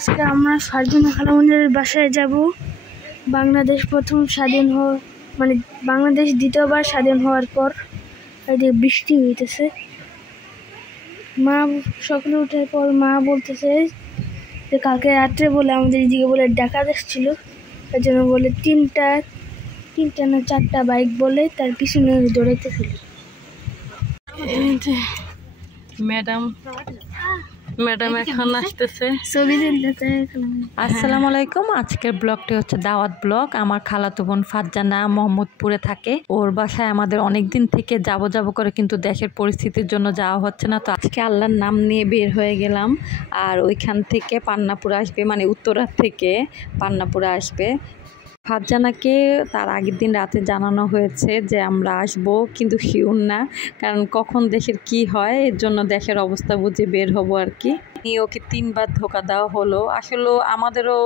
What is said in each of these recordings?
আজকে আমরা ফারজানা খালামণির বাসায় যাব। বাংলাদেশ প্রথম স্বাধীন মানে বাংলাদেশ দ্বিতীয়বার স্বাধীন হওয়ার পর এদিকে বৃষ্টি হইতেছে। মা সকালে উঠার পর মা বলতেছে যে কালকে রাত্রে বলে আমাদের এদিকে বলে ডাকাত এসেছিল, তার জন্য বলে তিনটা না চারটা বাইক বলে তার পিছনে দৌড়াইতেছিল। ম্যাডাম এখন আসতেছে। আসসালামু আলাইকুম। আজকের ব্লগটি হচ্ছে দাওয়াত ব্লগ। আমার খালাতো বোন ফারজানা মোহাম্মদপুরে থাকে। ওর বাসায় আমাদের অনেকদিন থেকে যাব করে, কিন্তু দেশের পরিস্থিতির জন্য যাওয়া হচ্ছে না। তো আজকে আল্লাহর নাম নিয়ে বের হয়ে গেলাম। আর ওইখান থেকে পান্নাপুর আসবে, মানে উত্তরার থেকে পান্নাপুরে আসবে। ফারজানাকে তার আগের দিন রাতে জানানো হয়েছে যে আমরা আসব, কিন্তু শিওর না, কারণ কখন দেশের কি হয়, এর জন্য দেশের অবস্থা বুঝে বের হবো আর কি। ওকে 3 বার ধোকা দেওয়া হলো। আসলে আমাদেরও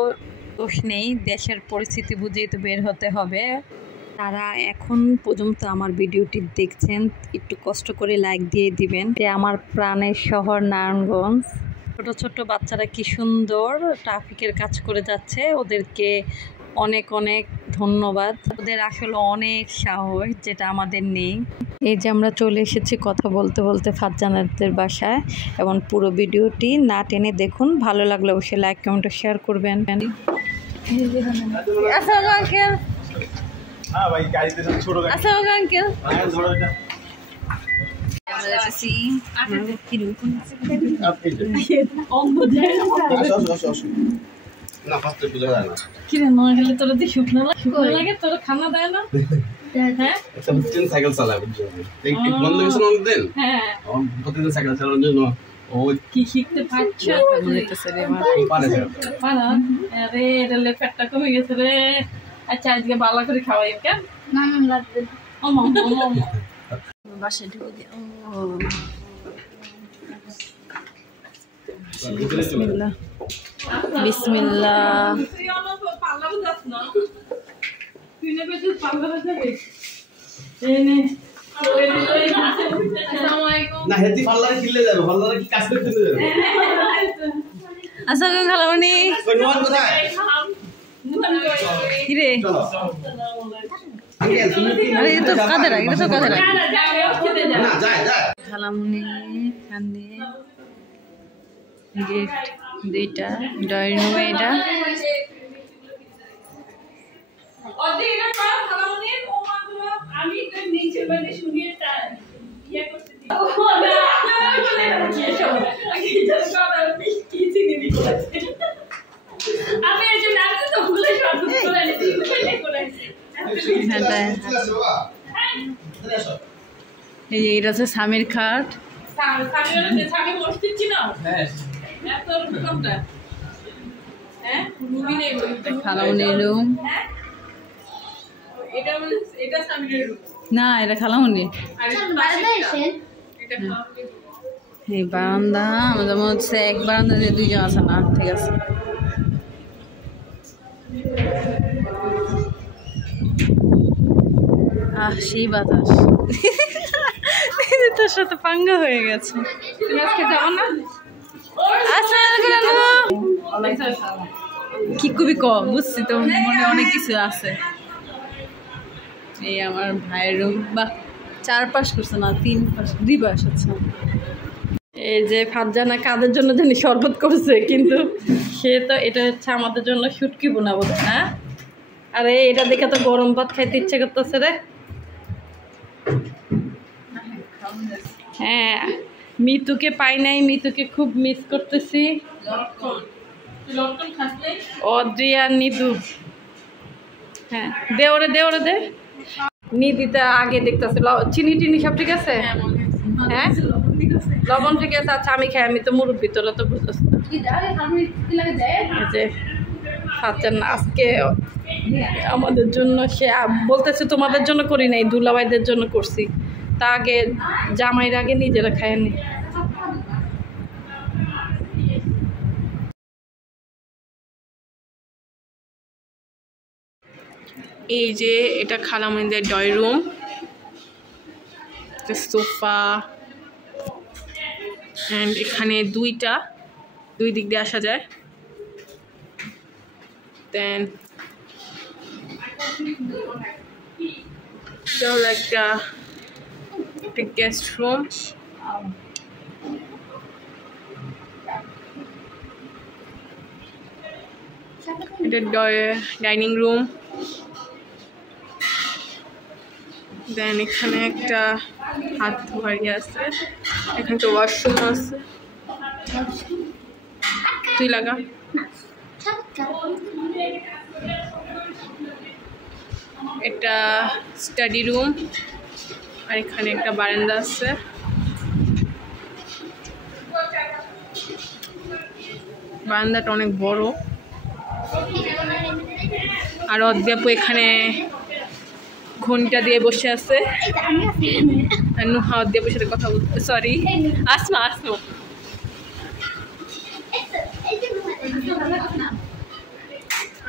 দোষ নেই, দেশের পরিস্থিতি বুঝেই তো বের হতে হবে। তারা এখন পর্যন্ত আমার ভিডিওটি দেখছেন, একটু কষ্ট করে লাইক দিয়ে দিবেন। আমার প্রাণের শহর নারায়ণগঞ্জ। ছোট ছোট বাচ্চারা কি সুন্দর ট্রাফিকের কাজ করে যাচ্ছে, ওদেরকে অনেক অনেক ধন্যবাদ। ওদের আসলে অনেক সাহস, যেটা আমাদের নেই। এই যে আমরা চলে এসেছি কথা বলতে বলতে ফারজানাদের বাসায়, এবং পুরো ভিডিওটি না টেনে দেখুন। ভালো লাগলে অবশ্যই লাইক কমেন্ট শেয়ার করবেন। আসসালামু আঙ্কেল। হ্যাঁ ভাই, গাড়িতে ছোট গাড়ি। আসসালামু আঙ্কেল। হ্যাঁ ধরো এটা। আমরা যাচ্ছি কি রকম আপনি আসো না ফাস্টে বুঝা যায় না কি রে নয় গেলে তোর দি শুকনো লাগে তোর খানা দেয় না। হ্যাঁ একটা প্রতিদিন সাইকেল চালায় বুঝছো, একটু বন্ধ হয়েছে না অনেকদিন। হ্যাঁ প্রতিদিন সাইকেল চালানোর জন্য ও কি শিখতে পারছো বলতেছে রে পারা। আরে রেলে ফ্যাটটা কমে গেছে রে। আচ্ছা আজকে ভালো করে খাওয়াই কেন না না লাগবে বাসায় ঢুকে দিই। বিসমিল্লাহ বিসমিল্লাহ। না হেতি পাল্লারে কিনলে যাবে, পাল্লারে কি কাজ করতে যাবে। আচ্ছা খালামণি ওই নোয়ার কোথায় কি রে? আরে এটা তো কাদেরা, এটা তো কাদেরা না যায় যায় খালামণি কান্দে গেট দুইটা ড্রয়িং রুমে এটা এটা হচ্ছে স্বামীর খাট। খালামণির রুম না, এটা খালামণি। এই বারান্দা আমাদের মনে হচ্ছে এক বারান্দা দিয়ে দুইজন আছে না, ঠিক আছে। সেই বাতাস তোর সাথে পাঙ্গা হয়ে গেছে। তুমি আজকে যাবো না? কি কবি ক বুঝছি, তো মনে অনেক কিছু আছে। এই আমার ভাইয়ের রুম, বা 4 পাশ করছে না, 3 পাশ 2 পাশ হচ্ছে। এই যে ফারজানা কাদের জন্য জানি শরবত করছে, কিন্তু সে তো এটা হচ্ছে আমাদের জন্য শুটকি বোনা বোধ। হ্যাঁ আরে এটা দেখে তো গরম ভাত খাইতে ইচ্ছে করতেছে রে। হ্যাঁ মিতুকে পাই নাই, মিতুকে খুব মিস করতেছি। অদ্রিয়া নিদু, হ্যাঁ দে ওরে দে ওরে দে। নিদিতে আগে দেখতেছে চিনি টিনি সব ঠিক আছে। হ্যাঁ লবণ ঠিক আছে। আচ্ছা আমি খাই, আমি তো মুরব্বি, তোরা তো বুঝতেছ না। আজকে আমাদের জন্য সে বলতেছে তোমাদের জন্য করি নাই, দুলাভাইদের জন্য করছি। তা আগে জামাইয়ের আগে নিজেরা খায়নি। এই যে এটা খালামণিদের ড্রয়িং রুম, সোফা, এখানে দুই দিক দিয়ে আসা যায়। দেন এটা হলো একটা গেস্ট রুম। এটা ডাইনিং রুম। দেন এখানে একটা হাত ধোয়ারি আছে, এখানে একটা ওয়াশরুম আছে। তুই লাগা। এটা স্টাডি রুম, আর এখানে একটা বারান্দা আছে। বারান্দাটা অনেক বড়। আর অদ্যাপু এখানে ঘন্টা দিয়ে বসে আছে। নুহা অদ্যাপুর সাথে কথা বলতে, সরি আসমা।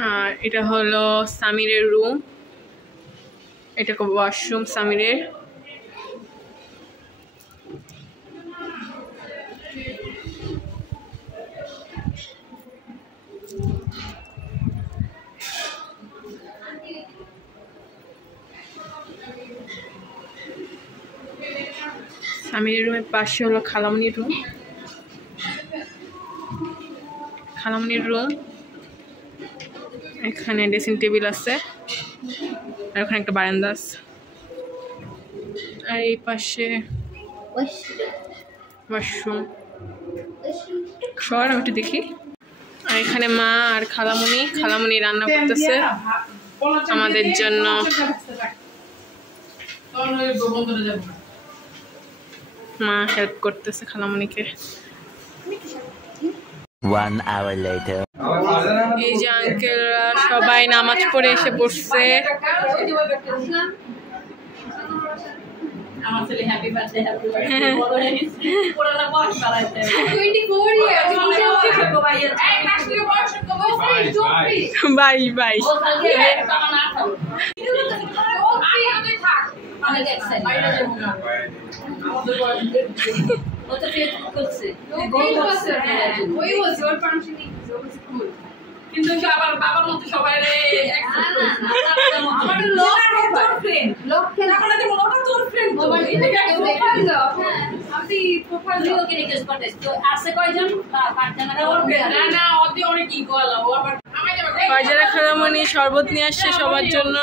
আর এটা হলো সামিরের রুম, এটা ওয়াশরুম সামিরের। সামিরের রুমের পাশে হলো খালামনির রুম। এখানে ড্রেসিং টেবিল আছে, আর ওখানে একটা বারান্দা আছে। আর এই পাশে ওয়াশরুম। সর আমি একটু দেখি। আর এখানে মা আর খালামনি রান্না করতেছে আমাদের জন্য। মা হেল্প করতেছে খালামনিকে। এই যে আঙ্কেলরা সবাই নামাজ পড়ে এসে বসছে। Bye bye. কিন্তু আবার বাবার মতো সবাই ফারজানা খালামনি শরবত নিয়ে আসছে সবার জন্য।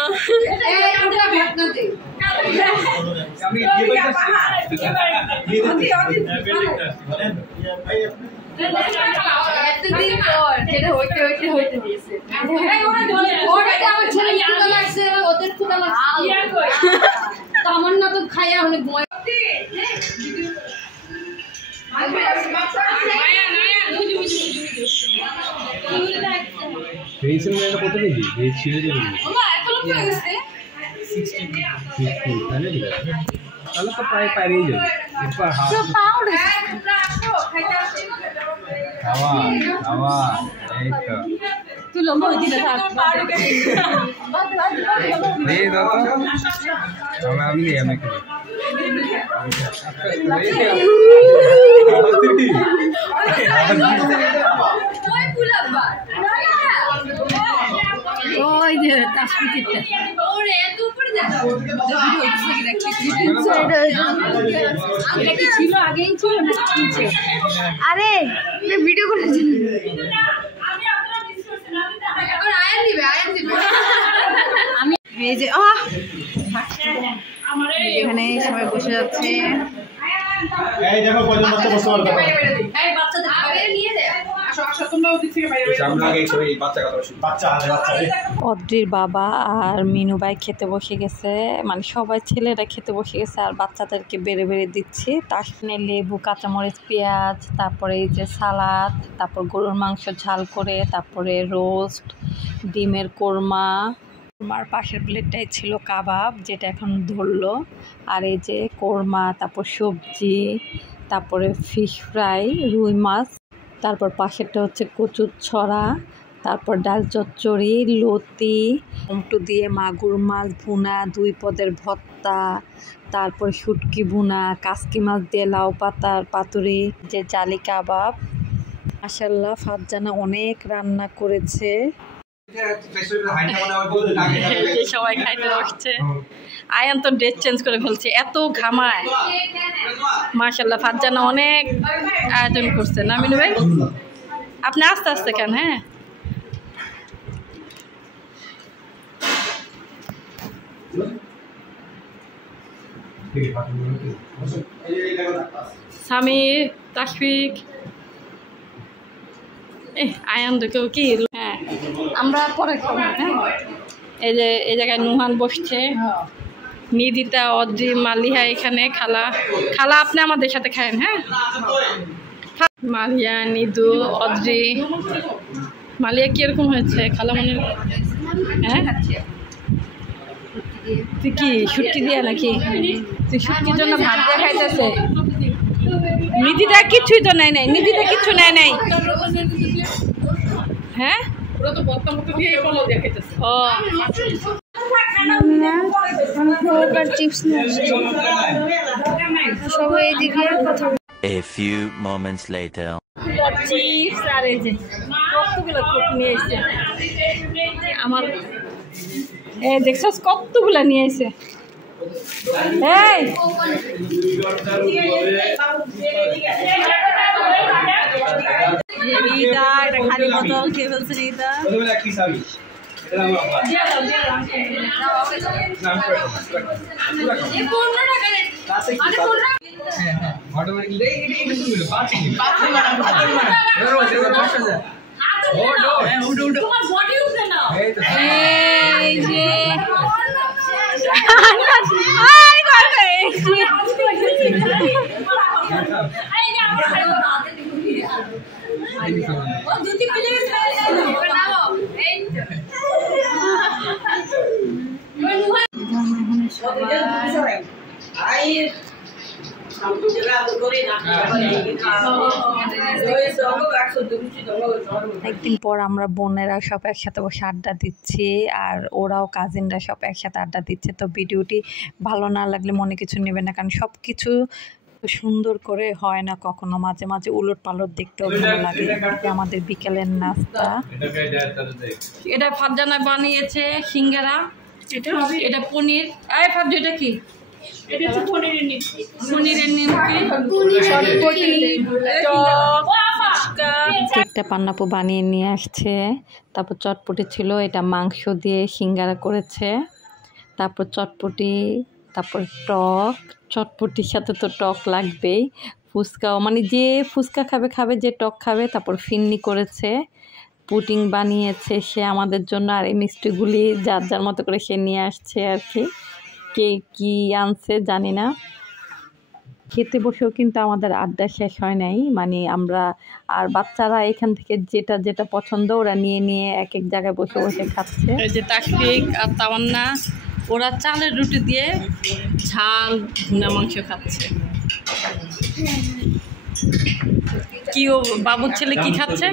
আমার না তো খাইয়া অনেক তাহলে তো প্রায় পারিয়ে যাবে। তুই লম্বা হয়ে দিলে থাক। আমি ওই যে তাসপিটিতে ওরে এত উপরে দেখো ভিডিও দেখি ছিল আগেই ছিল না নিচে। আরে এটা ভিডিও করেছি আমি আপনারা ডিসকাস না এখন আয়ন দিবে আমি এই যে এখানে সবাই বসে যাচ্ছে। এই দেখো কয়জন বাচ্চা বসতে পারবে। এই বাচ্চাদের আগে নিয়ে দে। অদ্রির বাবা আর মিনু ভাই খেতে বসে গেছে, মানে সবাই ছেলেরা খেতে বসে গেছে আর বাচ্চাদেরকে বেড়ে বেড়ে দিচ্ছি। তার সাথে লেবু, কাঁচামরিচ, পেঁয়াজ, তারপরে এই যে সালাদ, তারপর গরুর মাংস ঝাল করে, তারপরে রোস্ট, ডিমের কোরমা। কোরমার পাশের প্লেটটাই ছিল কাবাব, যেটা এখন ধরলো। আর এই যে কোরমা, তারপর সবজি, তারপরে ফিশ ফ্রাই, রুই মাছ, তারপর পাশেরটা হচ্ছে কচুর ছড়া, তারপর ডাল চচ্চড়ি, লতি, টমেটো দিয়ে মাগুর মাছ ভুনা, 2 পদের ভর্তা, তারপর শুটকি ভুনা, কাসকি মাছ দিয়ে লাউ পাতার পাতুরি, যে জালি কাবাব। মাশাআল্লাহ ফারজানা অনেক রান্না করেছে। সবাই খাইতে বসছে। আয়ান তো ড্রেস চেঞ্জ করে ফেলছে, এত ঘামায়। মাশাআল্লাহ ফারজানা অনেক আয়োজন করছে না মিনু ভাই? আপনি আস্তে আস্তে খান। হ্যাঁ সামির, তাশফিক, আয়ান কেউ কি? হ্যাঁ আমরা পরে খাবো। হ্যাঁ এই যে এই জায়গায় নুহান বসছে, নিদিতা, অদ্রি, মালিহা এখানে, খালা। খালা আপনি আমাদের সাথে খায়েন। হ্যাঁ মালিয়া, নিদু, অদ্রি। মালিয়া কিরকম হয়েছে খালা মনে? হ্যাঁ তুই কি শুটকি দিয়া নাকি? তুই শুটকির জন্য ভাত দিয়ে খাইতেছে। নিদিতা কিচ্ছুই তো নেয় নাই, নিদিতা কিচ্ছু নেয় নাই। হ্যাঁ ও চিপস নিয়ে আসছে সবাই এদিকে কথা। A few moments later. Chips আর এই যে কতগুলো কোক নিয়ে এসছে আমার। দেখছস কতগুলো নিয়ে এসে। এই রিতা এটা খালি বোতল খেয়ে ফেলছে রিতা। একদিন পর আমরা বোনেরা সব একসাথে বসে আড্ডা দিচ্ছি, আর ওরাও কাজিনরা সব একসাথে আড্ডা দিচ্ছে। তো ভিডিওটি ভালো না লাগলে মনে কিছু নেবে না, কারণ সব কিছু সুন্দর করে হয় না, কখনো মাঝে মাঝে উলট পালট দেখতেও ভালো লাগে। আমাদের বিকেলের নাস্তা, এটা ফারজানা বানিয়েছে সিঙ্গারা, এটা পনির। এই ফারজু এটা কি? কেকটা পান্নাপু বানিয়ে নিয়ে আসছে। তারপর চটপটি ছিল, এটা মাংস দিয়ে সিঙ্গারা করেছে। তারপর চটপটি, তারপর টক। চটপটির সাথে তো টক লাগবেই। ফুচকাও, মানে যে ফুচকা খাবে খাবে, যে টক খাবে। তারপর ফিন্নি করেছে, পুডিং বানিয়েছে সে আমাদের জন্য। আর এই মিষ্টিগুলি যার যার মতো করে সে নিয়ে আসছে আর কি। কে কি আনছে জানি না। খেতে বসেও কিন্তু আমাদের আড্ডা শেষ হয় নাই, মানে আমরা আর বাচ্চারা এখান থেকে যেটা যেটা পছন্দ ওরা নিয়ে নিয়ে এক এক জায়গায় বসে বসে খাচ্ছে। এই যে তাশফিক আর তাওয়ান্না, ওরা চালের রুটি দিয়ে ঝাল ভুনা মাংস খাচ্ছে। কি ও বাবুর ছেলে কি খাচ্ছে?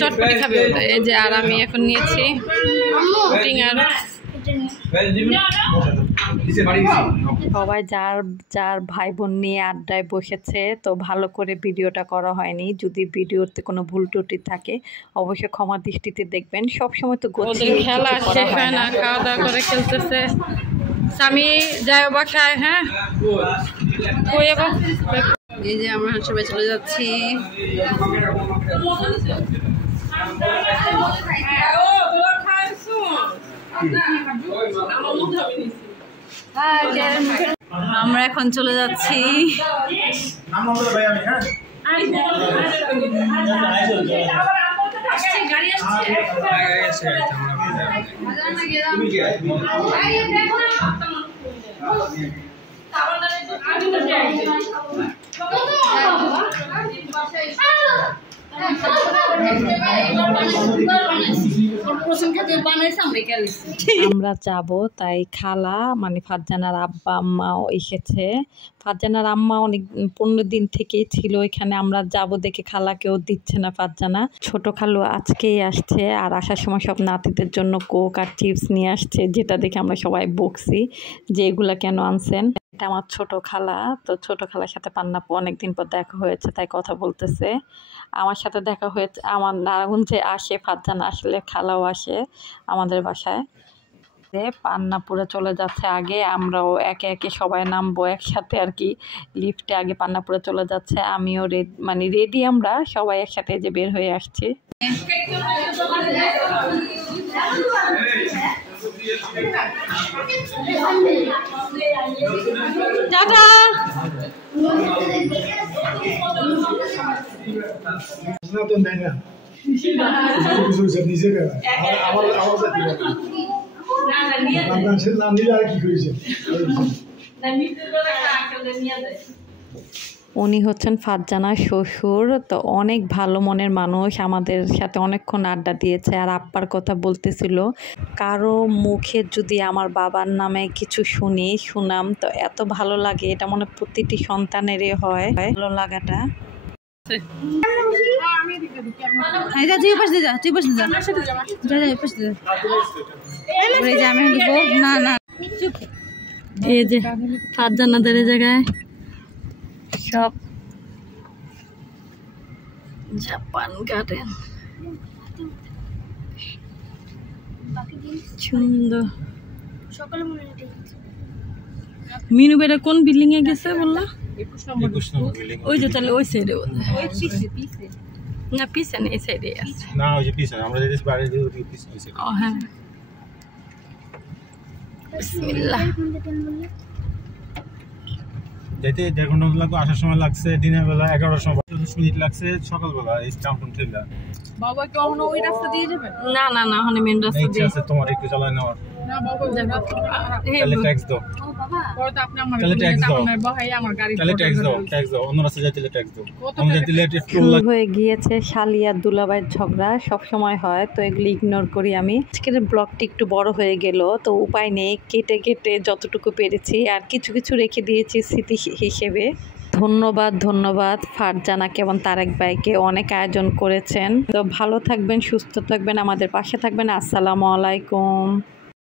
চটপটি খাবে। এই যে আর আমি এখন নিয়েছি পুডিং। আর সবাই যার যার ভাই বোন নিয়ে আড্ডায় বসেছে। তো ভালো করে ভিডিওটা করা হয়নি, যদি ভিডিওতে কোনো ভুল ত্রুটি থাকে অবশ্যই ক্ষমা দৃষ্টিতে দেখবেন। সবসময় তো খেলা শেষ হয় না, খাওয়া দাওয়া করে খেলতেছে। স্বামী যায় বাসায়। হ্যাঁ এই যে আমরা সবাই চলে যাচ্ছি। আমরা এখন চলে যাচ্ছি। আমরা যাব, তাই খালা মানে ফারজানার আব্বা আম্মাও এসেছে। ফারজানার আম্মা অনেক 15 দিন থেকেই ছিল এখানে। আমরা যাব দেখে খালাকেও দিচ্ছে না ফারজানা। ছোট খালু আজকেই আসছে, আর আসার সময় সব নাতিদের জন্য কোক আর চিপস নিয়ে আসছে, যেটা দেখে আমরা সবাই বকছি যে এগুলা কেন আনছেন। এটা আমার ছোট খালা, তো ছোট খালার সাথে পান্নাপু অনেকদিন পর দেখা হয়েছে, তাই কথা বলতেছে। আমার সাথে দেখা হয়েছে, আমার নারায়ণগঞ্জে আসে ফারজানা, আসলে খালাও আসে আমাদের বাসায়। পান্নাপুরে চলে যাচ্ছে আগে, আমরাও একে একে সবাই নামবো একসাথে আর কি লিফটে। আগে পান্নাপুরে চলে যাচ্ছে, আমিও রেডি, আমরা সবাই একসাথে যে বের হয়ে আসছি। টাটা। উনি হচ্ছেন ফারজানার শ্বশুর, তো অনেক ভালো মনের মানুষ, আমাদের সাথে অনেকক্ষণ আড্ডা দিয়েছে। আর আব্বার কথা বলতেছিল, কারো মুখে যদি আমার বাবার নামে কিছু শুনাম তো এত ভালো লাগে, এটা মনে প্রতিটি সন্তানেরই হয় ভালো লাগাটা। এই যে ফারজানাদের জায়গায় সব জাপান গার্ডেন সুন্দর। মিনু বেটা কোন বিল্ডিং এ গেছে বললা? ওই যে তাহলে ওই সাইডে না, পিছে নেই, এই সাইডে আছে না, ওই যে পিছে আমরা যে বাড়ি দিয়ে পিছে হইছে। ও হ্যাঁ, বিসমিল্লাহ। যাইতে 1.5 ঘন্টা লাগবে, আসার সময় লাগছে দিনের বেলা 11টার সময়, 40 মিনিট লাগছে সকালবেলা এই টাউন থেকে। বাবা কি ওখানে ওই রাস্তা দিয়ে যাবে? না না না, ওখানে মেন রাস্তা দিয়ে আছে। তোমার একটু চালায় নেওয়ার না বাবা, তাহলে ট্যাক্স দাও। ও বাবা, পরে আপনি আমার তাহলে ট্যাক্স দাও, ভাই আমার গাড়ি তাহলে ট্যাক্স দাও অন্য রাস্তায় যাইতে ট্যাক্স দাও। আমাদের দিলে টোল হয়ে গিয়েছে। শালিয়া দুলাভাইয়ের ঝগড়া সব সময় হয়, তো এগুলো ইগনোর করি আমি। আজকের ব্লগটি একটু বড় হয়ে গেল, তো উপায় নেই, কেটে কেটে যতটুকু পেরেছি, আর কিছু কিছু রেখে দিয়েছি স্মৃতি হিসেবে। ধন্যবাদ ফারজানাকে এবং তারেক ভাইকে, অনেক আয়োজন করেছেন। তো ভালো থাকবেন, সুস্থ থাকবেন, আমাদের পাশে থাকবেন। আসসালামু আলাইকুম।